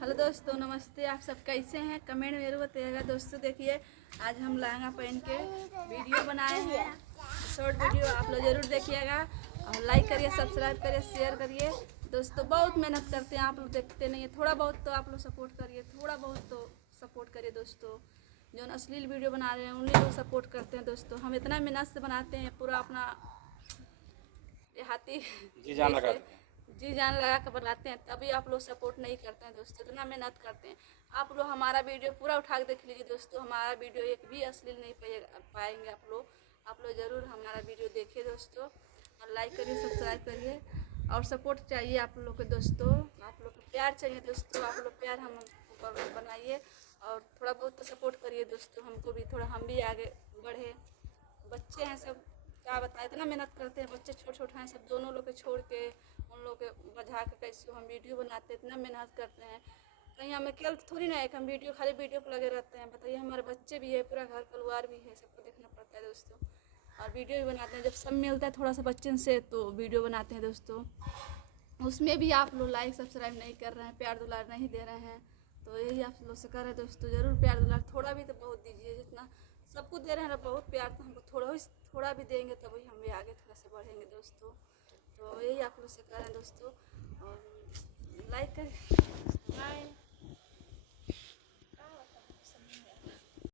Hello दोस्तों, नमस्ते। आप सब कैसे हैं? कमेंट में जरूर बताइएगा। दोस्तों देखिए, आज हम लहंगा पहन के वीडियो बनाए हैं, शॉर्ट वीडियो। आप लोग जरूर देखिएगा और लाइक करिए, सब्सक्राइब करिए, शेयर करिए। दोस्तों बहुत मेहनत करते हैं, आप लोग देखते नहीं है। थोड़ा बहुत तो आप लोग सपोर्ट करिए, थोड़ा बहुत तो सपोर्ट करिए दोस्तों। जो अश्लील वीडियो बना रहे हैं उन्हीं लोग सपोर्ट करते हैं दोस्तों। हम इतना मेहनत से बनाते हैं, पूरा अपना देहाती जी जान लगा कर बनाते हैं, तभी आप लोग सपोर्ट नहीं करते हैं दोस्तों। इतना मेहनत करते हैं आप लोग। हमारा वीडियो पूरा उठा के देख लीजिए दोस्तों। हमारा वीडियो एक भी अश्लील नहीं पाएंगे आप लोग। आप लोग ज़रूर हमारा वीडियो देखिए दोस्तों, और लाइक करिए, सब्सक्राइब करिए, और सपोर्ट चाहिए आप लोग के दोस्तों। आप लोग को प्यार चाहिए दोस्तों। आप लोग प्यार हम ऊपर बनाइए, और थोड़ा बहुत तो सपोर्ट करिए दोस्तों। हमको भी थोड़ा, हम भी आगे बढ़े। बच्चे हैं सब, क्या बताएं, इतना मेहनत करते हैं। बच्चे छोटे छोटे हैं सब, दोनों लोग के छोड़ के उन लोग के बजा के कैसे हम वीडियो बनाते हैं। इतना मेहनत करते हैं। कहीं हमें खेल थोड़ी ना है कि हम वीडियो खाली वीडियो पर लगे रहते हैं। बताइए, हमारे बच्चे भी है, पूरा घर परिवार भी है, सबको देखना पड़ता है दोस्तों। और वीडियो भी बनाते हैं, जब सब मिलता है थोड़ा सा बच्चन से तो वीडियो बनाते हैं दोस्तों। उसमें भी आप लोग लाइक सब्सक्राइब नहीं कर रहे हैं, प्यार दुलार नहीं दे रहे हैं। तो यही आप लोग से कर रहे हैं दोस्तों। ज़रूर प्यार दुलार थोड़ा भी तो बहुत दीजिए। जितना सबको दे रहे हैं ना बहुत प्यार, तो हमको थोड़ा भी देंगे तभी हम भी आगे थोड़ा सा बढ़ेंगे दोस्तों। तो यही आप लोग से कर रहे हैं दोस्तों, और लाइक करें। बाय।